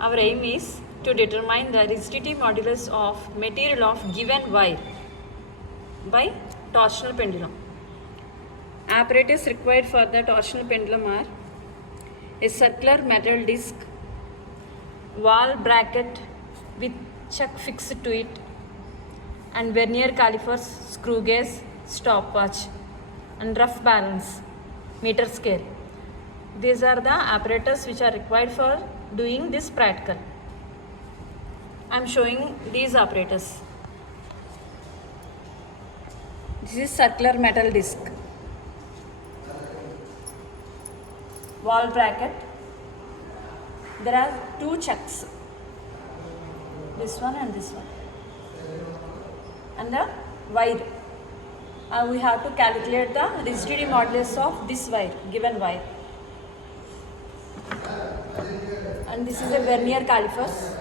Our aim is to determine the rigidity modulus of material of given wire by torsional pendulum. Apparatus required for the torsional pendulum are a circular metal disc, wall bracket with chuck fixed to it, and vernier calipers, screw gauge, stopwatch, and rough balance, meter scale. These are the apparatus which are required for doing this practical. I am showing these apparatus. This is circular metal disc, wall bracket. There are two chucks, this one and this one, and the wire. We have to calculate the rigidity modulus of this wire, given wire. And this is a vernier calipers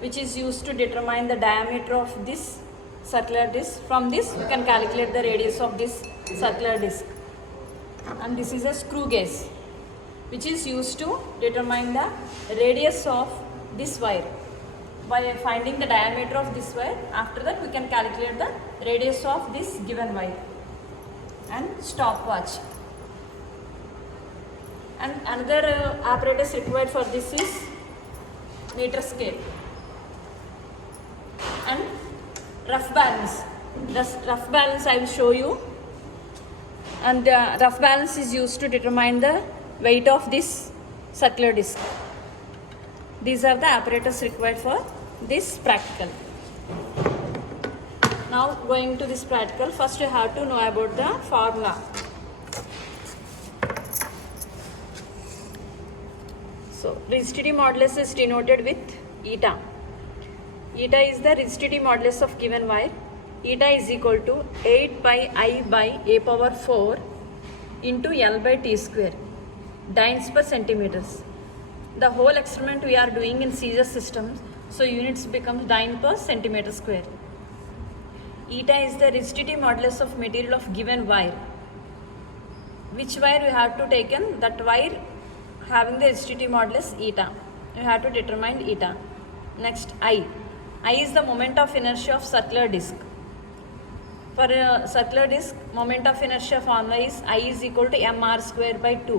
which is used to determine the diameter of this circular disc. From this we can calculate the radius of this circular disc. And this is a screw gauge which is used to determine the radius of this wire. By finding the diameter of this wire, after that we can calculate the radius of this given wire. And stopwatch. And another apparatus required for this is meter scale and rough balance. This rough balance I will show you. And the rough balance is used to determine the weight of this circular disc. These are the apparatus required for this practical. Now going to this practical, first you have to know about the formula. So rigidity modulus is denoted with eta. Eta is the rigidity modulus of given wire. Eta is equal to 8 by I by a power 4 into L by T square, dynes per centimeters. The whole experiment we are doing in seizure systems, so units becomes dyne per centimeter square. Eta is the rigidity modulus of material of given wire. Which wire we have to taken? That wire having the rigidity modulus eta. You have to determine eta. Next, I. I is the moment of inertia of circular disc. For a circular disc, moment of inertia formula is I is equal to mr square by 2,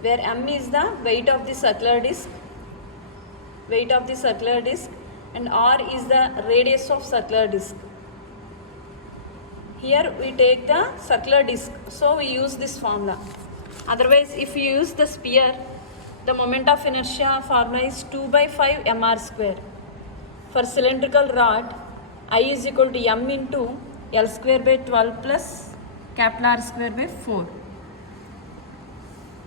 where m is the weight of the circular disc, and r is the radius of circular disc. Here we take the circular disc, so we use this formula. Otherwise, if you use the sphere, the moment of inertia formula is 2 by 5 mr square. For cylindrical rod, I is equal to m into L square by 12 plus capital R square by 4.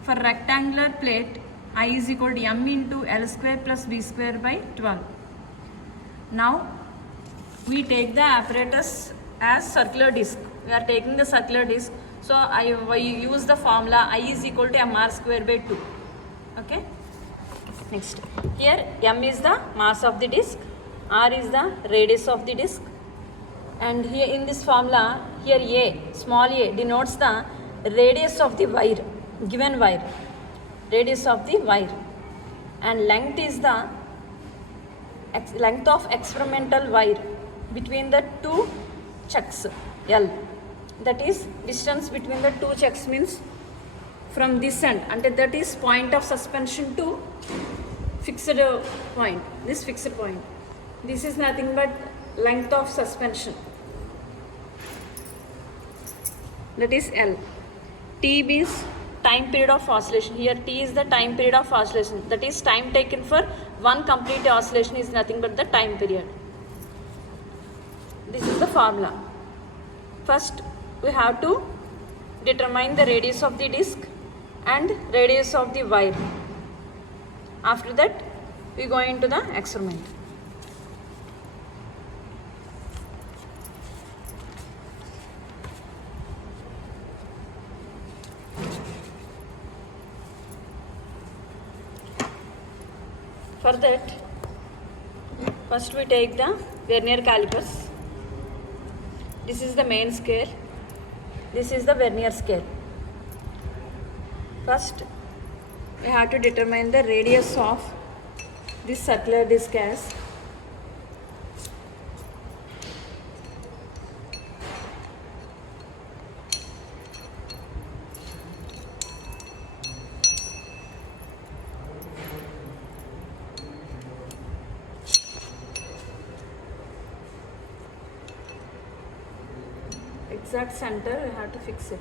For rectangular plate, I is equal to m into L square plus b square by 12. Now, we take the apparatus as circular disc. We are taking the circular disc, so I use the formula I is equal to mr square by 2. Okay. Next, here m is the mass of the disc, r is the radius of the disc, and here in this formula, here a, small a, denotes the radius of the wire, given wire, radius of the wire, and length is the length of experimental wire between the two chucks, L. That is distance between the two chucks means from this end, and that is point of suspension to fixed point, this fixed point. This is nothing but length of suspension, that is L. T is time period of oscillation. Here T is the time period of oscillation, that is time taken for one complete oscillation is nothing but the time period. This is the formula. First we have to determine the radius of the disc and radius of the wire. After that we go into the experiment. For that, first we take the vernier calipers. This is the main scale. This is the vernier scale. First, we have to determine the radius of this circular disc as exact center. We have to fix it.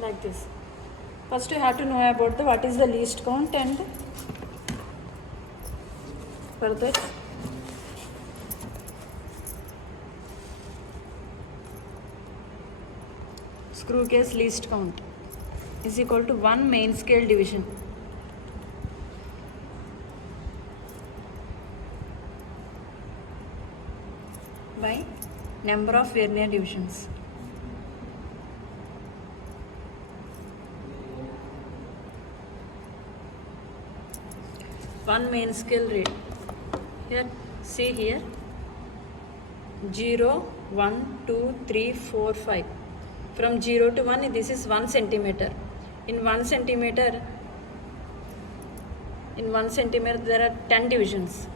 Like this. First you have to know about what is the least count, and for that screw case least count is equal to 1 main scale division by number of vernier divisions. One main scale read. Here, see here. 0, 1, 2, 3, 4, 5. From 0 to 1, this is 1 centimeter. In 1 centimeter, there are 10 divisions.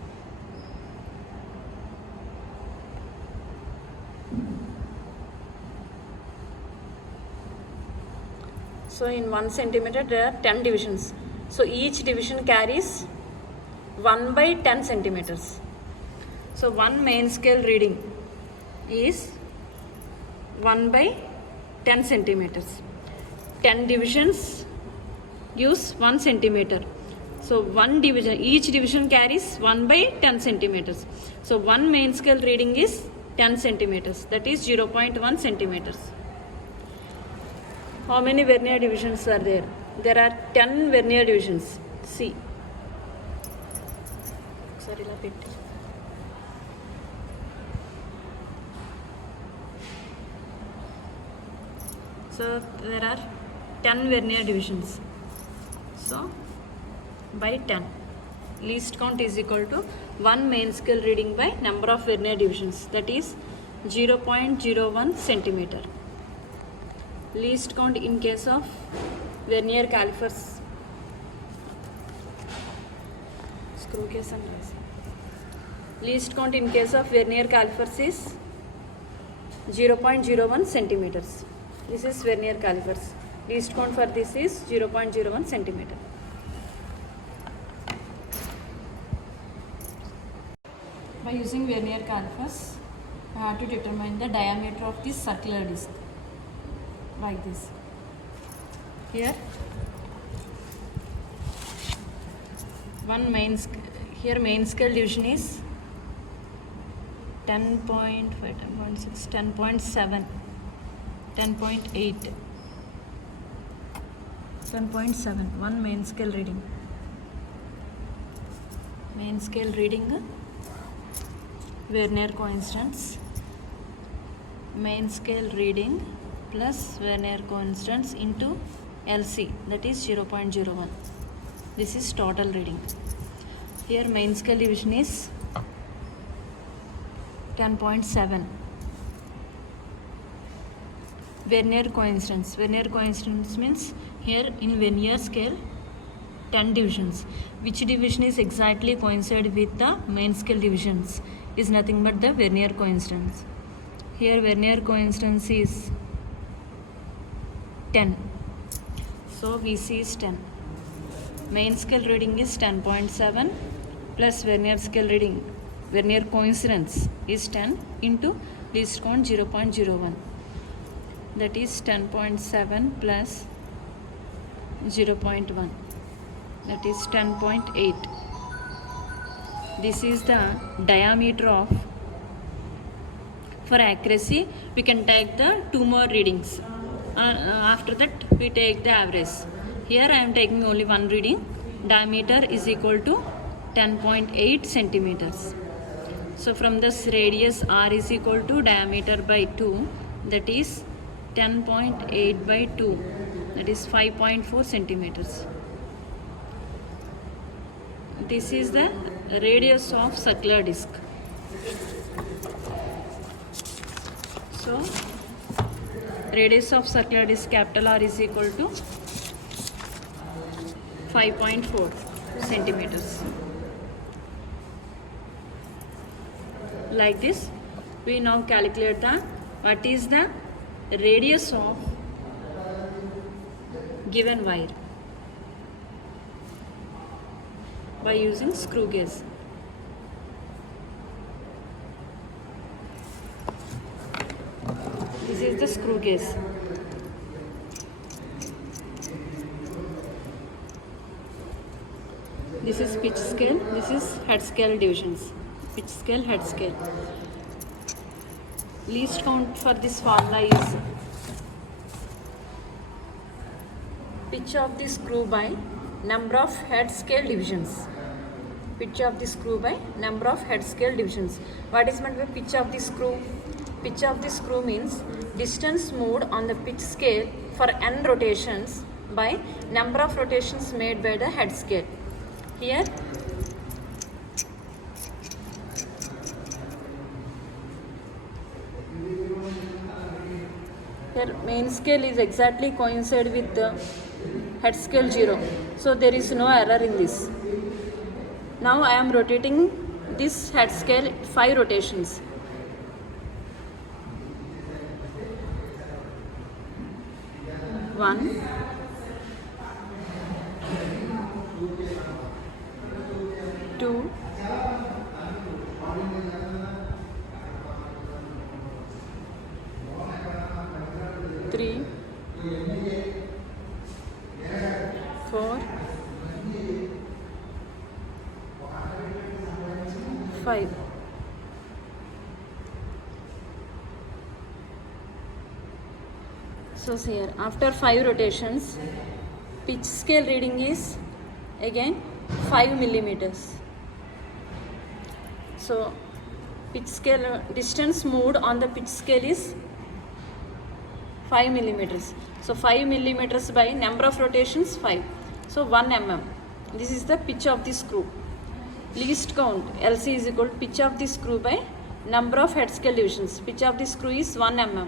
So in 1 centimeter, there are 10 divisions. So each division carries 1 by 10 centimeters. So one main scale reading is 1 by 10 centimeters. 10 divisions gives 1 centimeter. So one division, each division carries 1 by 10 centimeters. So one main scale reading is 10 centimeters. That is 0.1 centimeters. How many vernier divisions are there? There are 10 vernier divisions. See. So there are 10 vernier divisions. So by 10. Least count is equal to 1 main scale reading by number of vernier divisions. That is 0.01 centimeter. Least count in case of vernier calipers. Screw case and rest. Least count in case of vernier calipers is 0.01 centimeters. This is vernier calipers. Least count for this is 0.01 centimeter. By using vernier calipers, I have to determine the diameter of this circular disc. Like this. Here main scale division is 10.5, 10.6, 10.7, 10.8, 10.7. One main scale reading. Main scale reading vernier coincidence. Main scale reading plus vernier coincidence into LC, that is 0.01. This is total reading. Here main scale division is 10.7. Vernier coincidence. Vernier coincidence means here in vernier scale 10 divisions. Which division is exactly coincide with the main scale divisions is nothing but the vernier coincidence. Here vernier coincidence is 10. So VC is 10. Main scale reading is 10.7 plus vernier scale reading, vernier coincidence is 10 into least count 0.01. That is 10.7 plus 0.1. That is 10.8. This is the diameter of. For accuracy, we can take the 2 more readings. After that, we take the average. Here I am taking only one reading. Diameter is equal to 10.8 centimeters. So from this radius R is equal to diameter by 2, that is 10.8 by 2, that is 5.4 centimeters. This is the radius of circular disc. So radius of circular disc capital R is equal to 5.4 centimeters. Like this, we now calculate what is the radius of given wire by using screw gauge. This is the screw gauge. This is pitch scale, this is head scale divisions. Pitch scale, head scale. Least count for this formula is pitch of the screw by number of head scale divisions. Pitch of the screw by number of head scale divisions. What is meant by pitch of the screw? Pitch of the screw means distance moved on the pitch scale for n rotations by number of rotations made by the head scale. Here main scale is exactly coincide with the head scale 0, so there is no error in this. Now I am rotating this head scale 5 rotations. One, two, three, 4, 5. So here after 5 rotations, pitch scale reading is again 5 millimeters. So pitch scale distance moved on the pitch scale is 5 millimeters. So 5 millimeters by number of rotations 5. So 1 mm. This is the pitch of the screw. Least count LC is equal to pitch of the screw by number of head scale divisions. Pitch of the screw is 1 mm.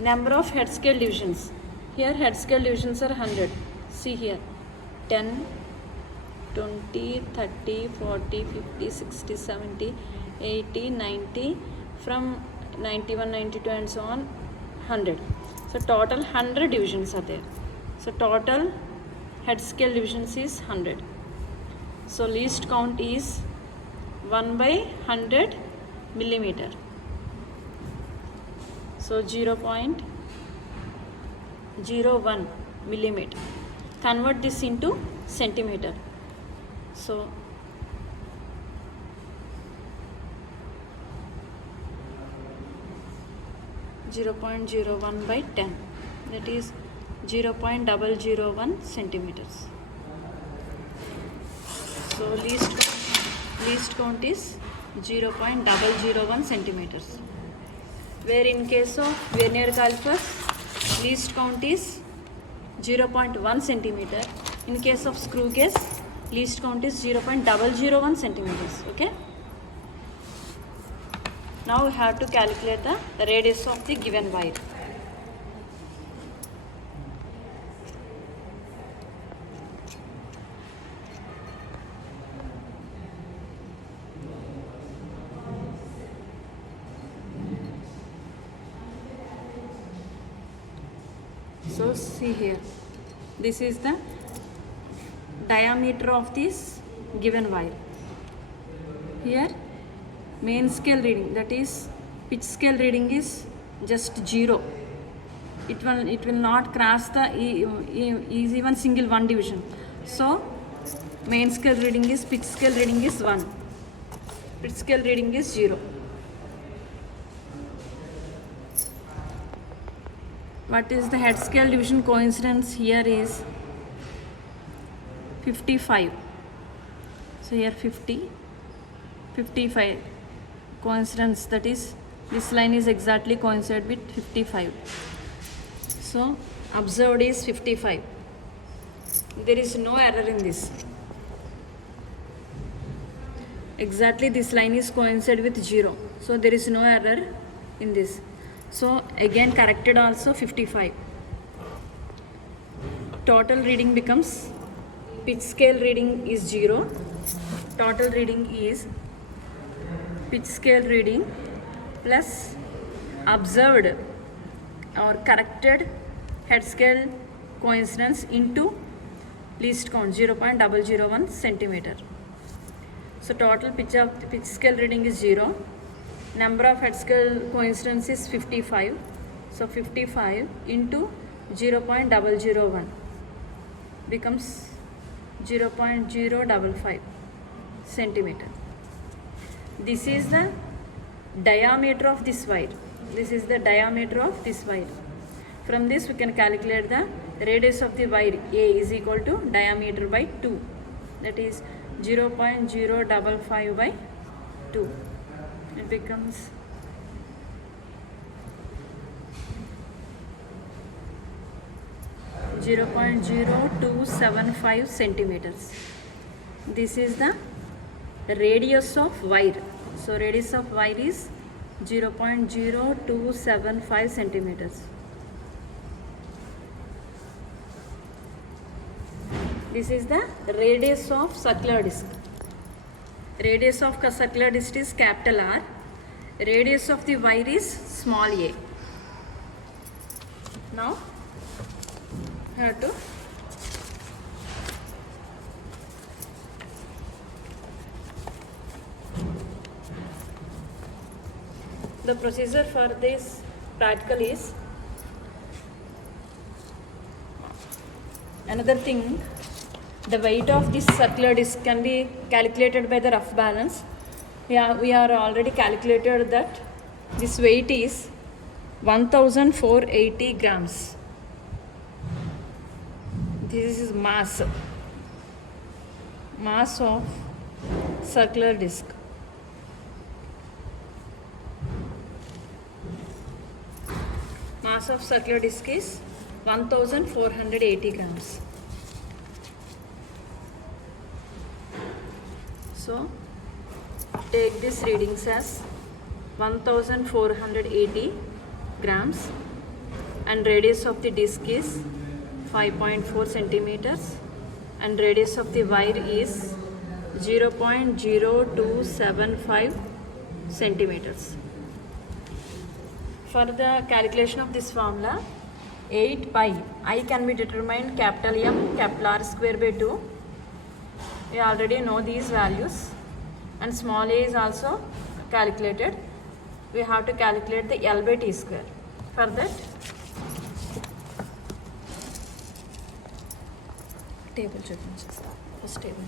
Number of head scale divisions. Here head scale divisions are 100. See here 10, 20, 30, 40, 50, 60, 70, 80, 90, from 91, 92 and so on 100. So total 100 divisions are there. So total head scale divisions is 100. So least count is 1 by 100 millimeter. So 0.01 millimeter. Convert this into centimeter. So (0.01 by 10), that is 0.001 centimeters. So least count is 0.001 centimeters. Where in case of vernier calipers, least count is 0.1 centimeter. In case of screw gauge, least count is 0.001 centimeters. Okay. Now we have to calculate the radius of the given wire. So see here, this is the diameter of this given wire. Here main scale reading, that is pitch scale reading, is just 0. It will not cross the is even single one division. So main scale reading is, pitch scale reading is 1. Pitch scale reading is 0. What is the head scale division coincidence here is 55. So here 50, 55 coincidence, that is this line is exactly coincide with 55. So observed is 55. There is no error in this. exactly this line is coincide with 0, so there is no error in this. So again corrected also 55. Total reading becomes, pitch scale reading is 0, total reading is pitch scale reading plus observed or corrected head scale coincidence into least count 0.001 centimeter. So total pitch scale reading is 0. Number of head scale coincidence is 55. So 55 into 0.001 becomes 0.055 centimeter. This is the diameter of this wire. This is the diameter of this wire. From this we can calculate the radius of the wire. A is equal to diameter by 2. That is 0.055 by 2. It becomes 0.0275 centimeters. This is the radius of wire. So radius of wire is 0.0275 centimeters. This is the radius of circular disc. Radius of circular disc is capital R. Radius of the wire is small a. Now, here to the procedure for this practical is another thing. The weight of this circular disc can be calculated by the rough balance. We are already calculated that this weight is 1480 grams. This is mass of circular disc. Mass of circular disc is 1480 grams. So take this readings as 1480 grams and radius of the disc is 5.4 centimeters and radius of the wire is 0.0275 centimeters. For the calculation of this formula, 8 pi I can be determined capital M capital R square by 2. We already know these values, and small a is also calculated. We have to calculate the L by T square. For that, first table.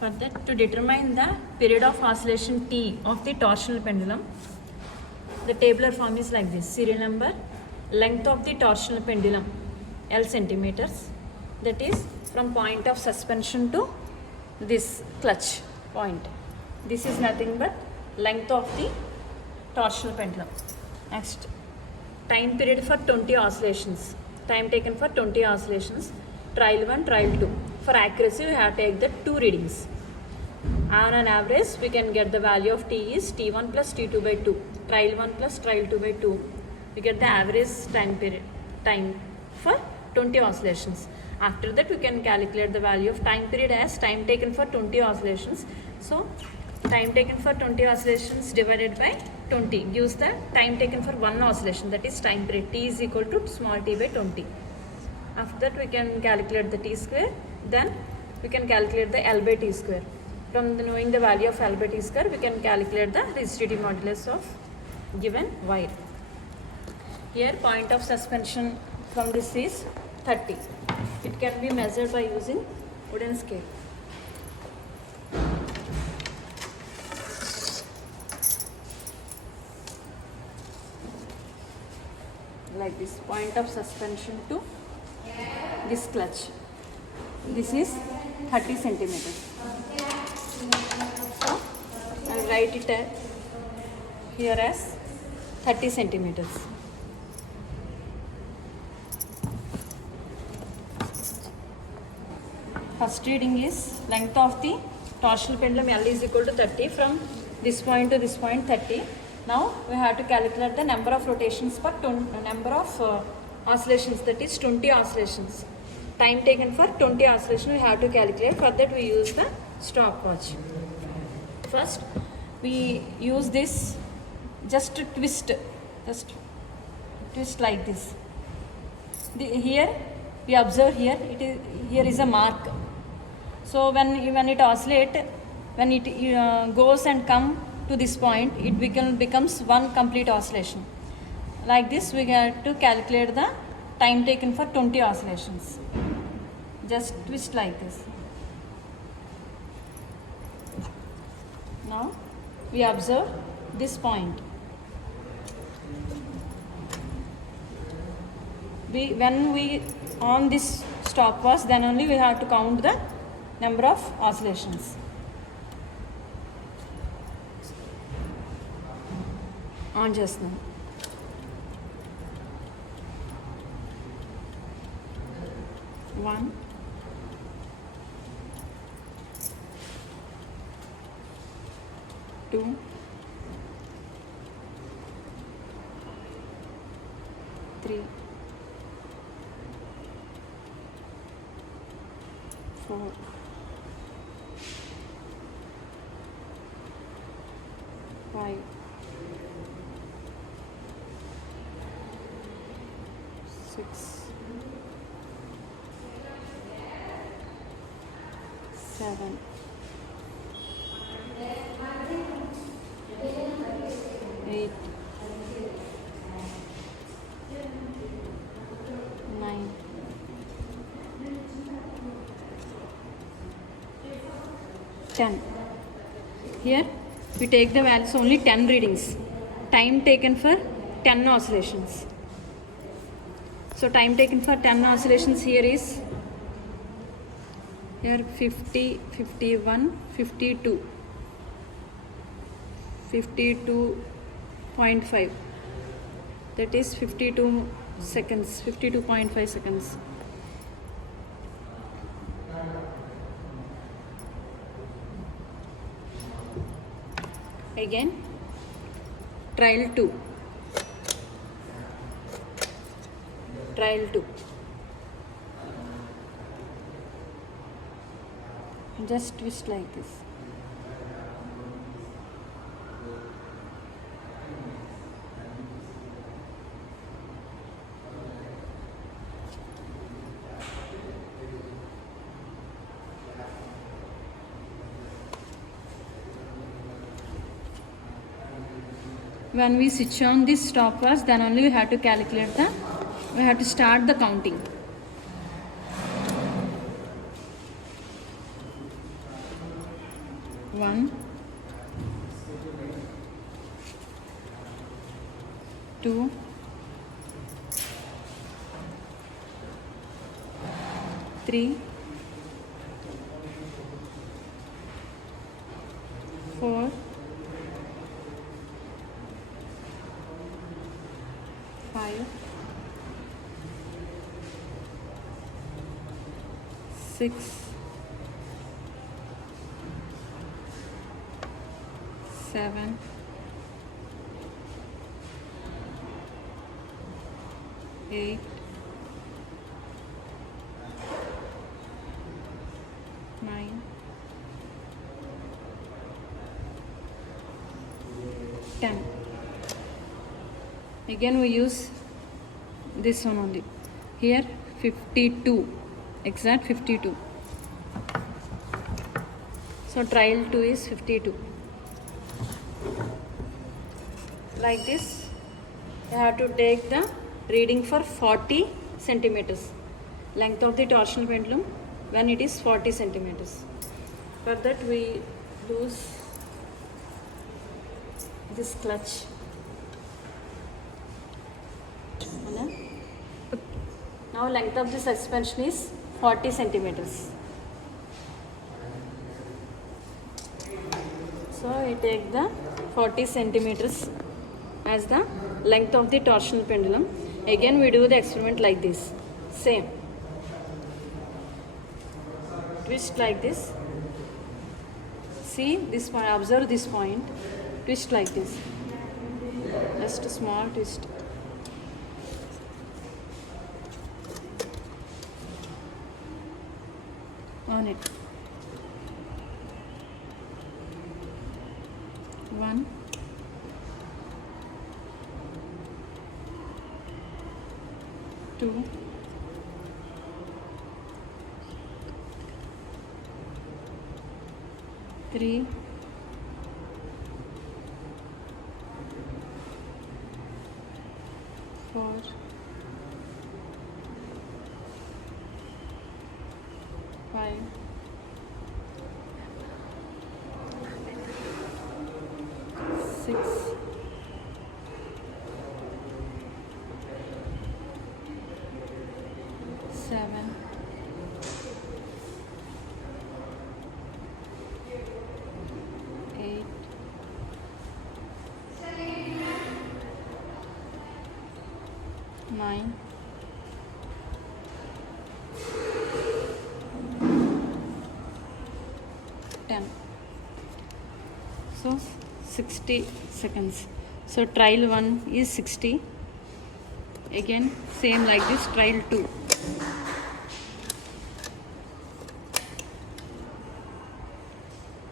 For that, to determine the period of oscillation T of the torsional pendulum, the tabular form is like this. Serial number, length of the torsional pendulum, L centimeters, that is from point of suspension to this clutch point. This is nothing but length of the torsional pendulum. Next, time period for 20 oscillations. Time taken for 20 oscillations. Trial 1, trial 2. For accuracy, we have to take the 2 readings. On an average, we can get the value of T is T1 plus T2 by 2. Trial 1 plus trial 2 by 2. We get the average time for 20 oscillations. After that, we can calculate the value of time period as time taken for 20 oscillations. So, time taken for 20 oscillations divided by 20 gives the time taken for one oscillation, that is time period. T is equal to small t by 20. After that, we can calculate the T square. Then, we can calculate the L by T square. From knowing the value of L by T square, we can calculate the resistivity modulus of given wire. Here, point of suspension from this is 30. It can be measured by using wooden scale. Like this, point of suspension to this clutch. This is 30 centimeters. So, I will write it here as 30 centimeters. First reading is length of the torsional pendulum L is equal to 30 from this point to this point 30. Now we have to calculate the number of rotations per number of oscillations, that is 20 oscillations. Time taken for 20 oscillations we have to calculate. For that we use the stopwatch. First we use this, just twist like this. Here we observe, here here is a mark. So when it oscillates, when it goes and come to this point, it becomes one complete oscillation. Like this we have to calculate the time taken for 20 oscillations. Just twist like this. Now we observe this point. When we on this stopwatch, then only we have to count the number of oscillations. On just now. One, two, three, 4, 5, 6, 7, 8, 9, 10. Here we take the values, only 10 readings. Time taken for 10 oscillations. So time taken for 10 oscillations here is, here 50, 51, 52, 52.5. That is 52 seconds, 52.5 seconds. Again, trial 2. Trial 2. Just twist like this. When we switch on this stopwatch, then only we have to calculate we have to start the counting. One, 2, 3, 4, 5, 6, 7, 8, 9, 10. Again we use this one only. Here 52, exact 52. So trial 2 is 52. Like this, you have to take the reading for 40 centimeters. Length of the torsional pendulum when it is 40 centimeters. For that we use this clutch. Now length of the suspension is 40 centimeters. So we take the 40 centimeters as the length of the torsional pendulum. Again we do the experiment like this. Same. Twist like this. See this point, observe this point, twist like this, just a small twist. On it. 1, 2, 3, 4, 5, 6, 7, 8, 9, 10. So 60 seconds. So trial 1 is 60. Again same like this, trial 2.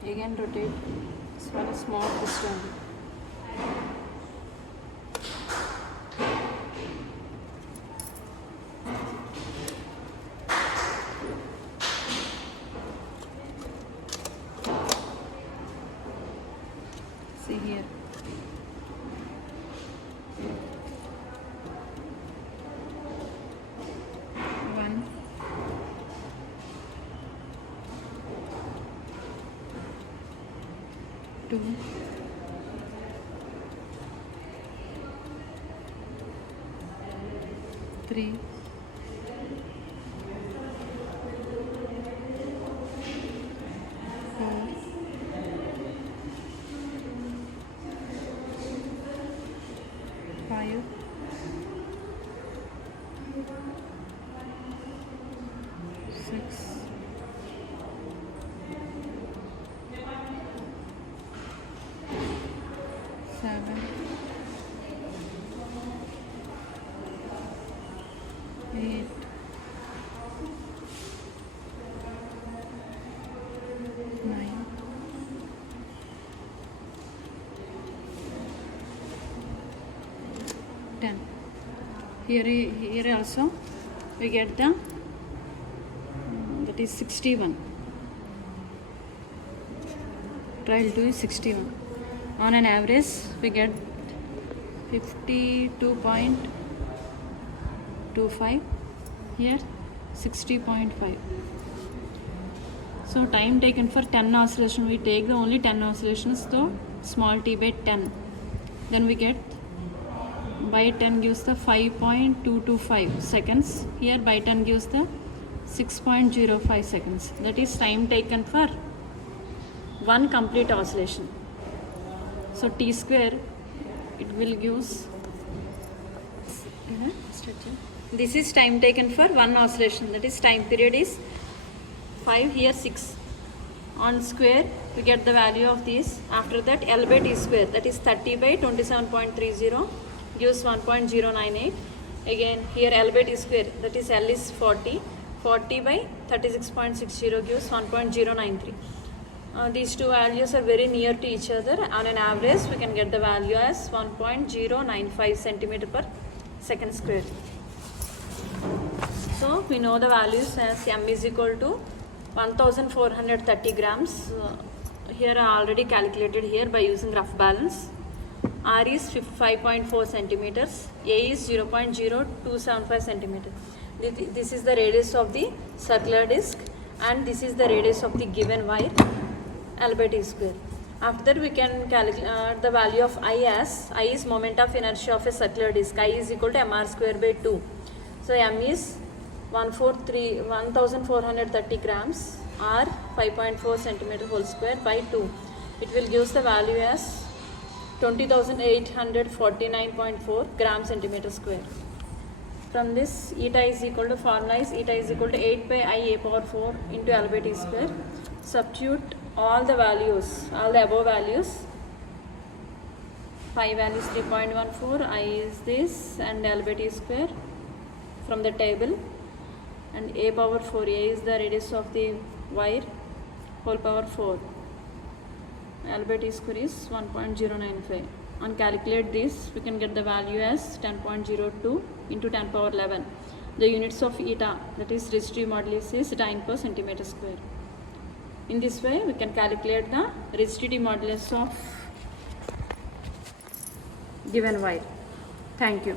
Again rotate. This one is small twist only. See here. One, 2, 3, 4, 5, 6, 7, 8, 9, 10. Here also we get the that is 61. Trial 2 is 61. On an average we get 52.25. Here 60.5. So time taken for 10 oscillation, we take the only 10 oscillations, so small t by 10. Then we get by 10 gives the 5.225 seconds. Here by 10 gives the 6.05 seconds. That is time taken for one complete oscillation. So t square it will gives. This is time taken for one oscillation. That is time period is 5. Here 6. On square we get the value of this. After that L by t square, that is 30 by 27.30 gives 1.098. Again here L by t square, that is L is 40. 40 by 36.60 gives 1.093. These two values are very near to each other. On an average we can get the value as 1.095 centimeter per second square. So we know the values as m is equal to 1430 grams. Here I already calculated here by using rough balance. R is 5.4 centimeters, A is 0.0275 centimeters. This is the radius of the circular disc and this is the radius of the given wire, L by t square. After that we can calculate the value of I as I is moment of inertia of a circular disc. I is equal to mr square by 2. So m is 1430 grams, r 5.4 centimeter whole square by 2. It will give the value as 20,849.4 gram centimeter square. From this eta is equal to, formula is eta is equal to 8 by I a power 4 into L by t square. Substitute all the values, all the above values. Phi value is 3.14, I is this, and L by T square from the table, and A power 4, A is the radius of the wire, whole power 4. L by T square is 1.095. And calculate this, we can get the value as 10.02 into 10 power 11. The units of eta, that is resistive modulus, is dyne per centimeter square. In this way, we can calculate the resistivity modulus of given wire. Thank you.